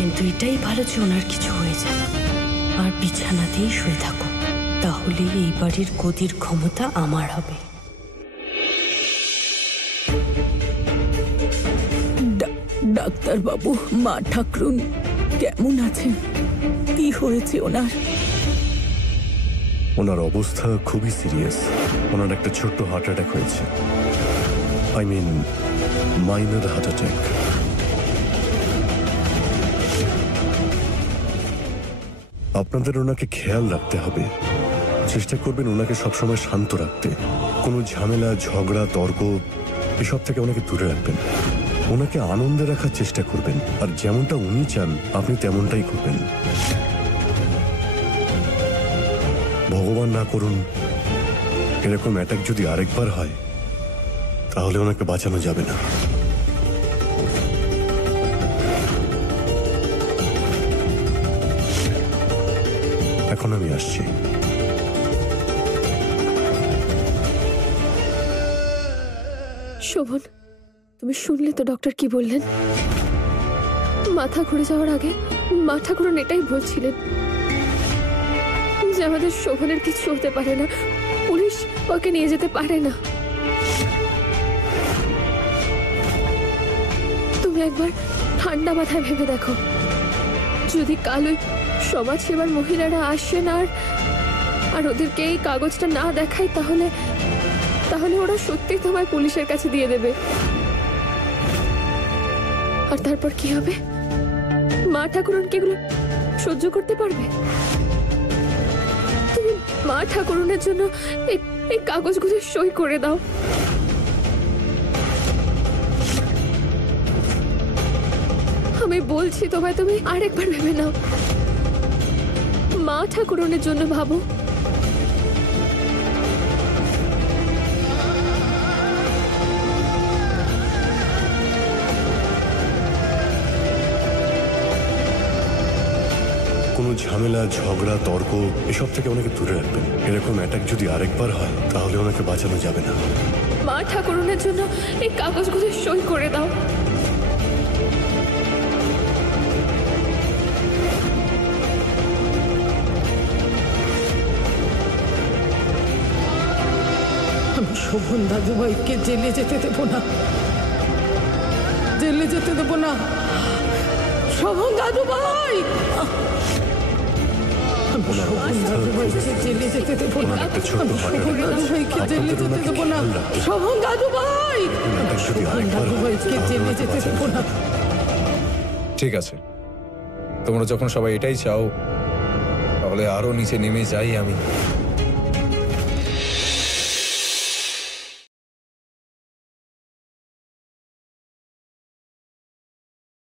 কিন্তু এটাই ভালো যে ওনার কিছু হয়ে যায় আর বিছানাতেই শুয়ে থাকো, তাহলে এই বাড়ির গদির ক্ষমতা আমার হবে। ডাক্তারবাবু, মা ঠাকরুন কেমন আছেন? কি হয়েছে ওনার? ওনার অবস্থা খুবই সিরিয়াস। ওনার একটা ছোট্ট হার্ট অ্যাটাক হয়েছে। Minor heart attack. আপনাদের ওনাকে খেয়াল রাখতে হবে। চেষ্টা করবেন ওনাকে সবসময় শান্ত রাখতে। কোনো ঝামেলা, ঝগড়া, তর্ক এসব থেকে ওনাকে দূরে রাখবেন। ওনাকে আনন্দে রাখার চেষ্টা করবেন, আর যেমনটা উনি চান আপনি তেমনটাই করবেন। ভগবান না করুন এরকম অ্যাটাক যদি আরেকবার হয়, তাহলে ওনাকে বাঁচানো যাবে না। এখন আমি আসছি। শোভন, তুমি শুনলে তো ডক্টর কি বললেন? মাথা ঘুরে যাওয়ার আগে মা ঠাকুরন এটাই বলছিলেন যে আমাদের শোভনের কিছু হতে পারে না, পুলিশ ওকে নিয়ে যেতে পারে না। তুমি একবার ঠান্ডা মাথায় ভেবে দেখো, যদি কাল ওই সমাজ সেবার মহিলারা আসেন আর ওদেরকে এই কাগজটা না দেখায়, তাহলে ওরা সত্যি তোমায় পুলিশের কাছে দিয়ে দেবে। আর তারপর কি হবে? মা ঠাকুরন কি এগুলো সহ্য করতে পারবে? তুমি মা ঠাকুরনের জন্য এই কাগজগুলো সই করে দাও। আমি বলছি তোমায়, তুমি আরেকবার ভেবে নাও। মা ঠাকুরনের জন্য ভাবো। কোনো ঝামেলা, ঝগড়া, তর্ক এসব থেকে ওনাকে দূরে রাখবেন। এরকম অ্যাটাক যদি আরেকবার হয়, তাহলে ওনাকে বাঁচানো যাবে না। মা ঠাকুরনের জন্য এই কাগজগুলো সই করে দাও। আমি শোভন দাদুভাইকে জেলে যেতে দেব না, জেলে যেতে দেব না। শোভন দাদুভাই, শোভন দাদুভাইকে জেলে যেতে দেব না। শোভন দাদুভাইকে জেলে যেতে দেব না। শোভন দাদুভাই, শোভন দাদুভাইকে জেলে যেতে দেব না। ঠিক আছে, তোমরা যখন সবাই এটাই চাও, তাহলে আরো নিচে নেমে যাই আমি।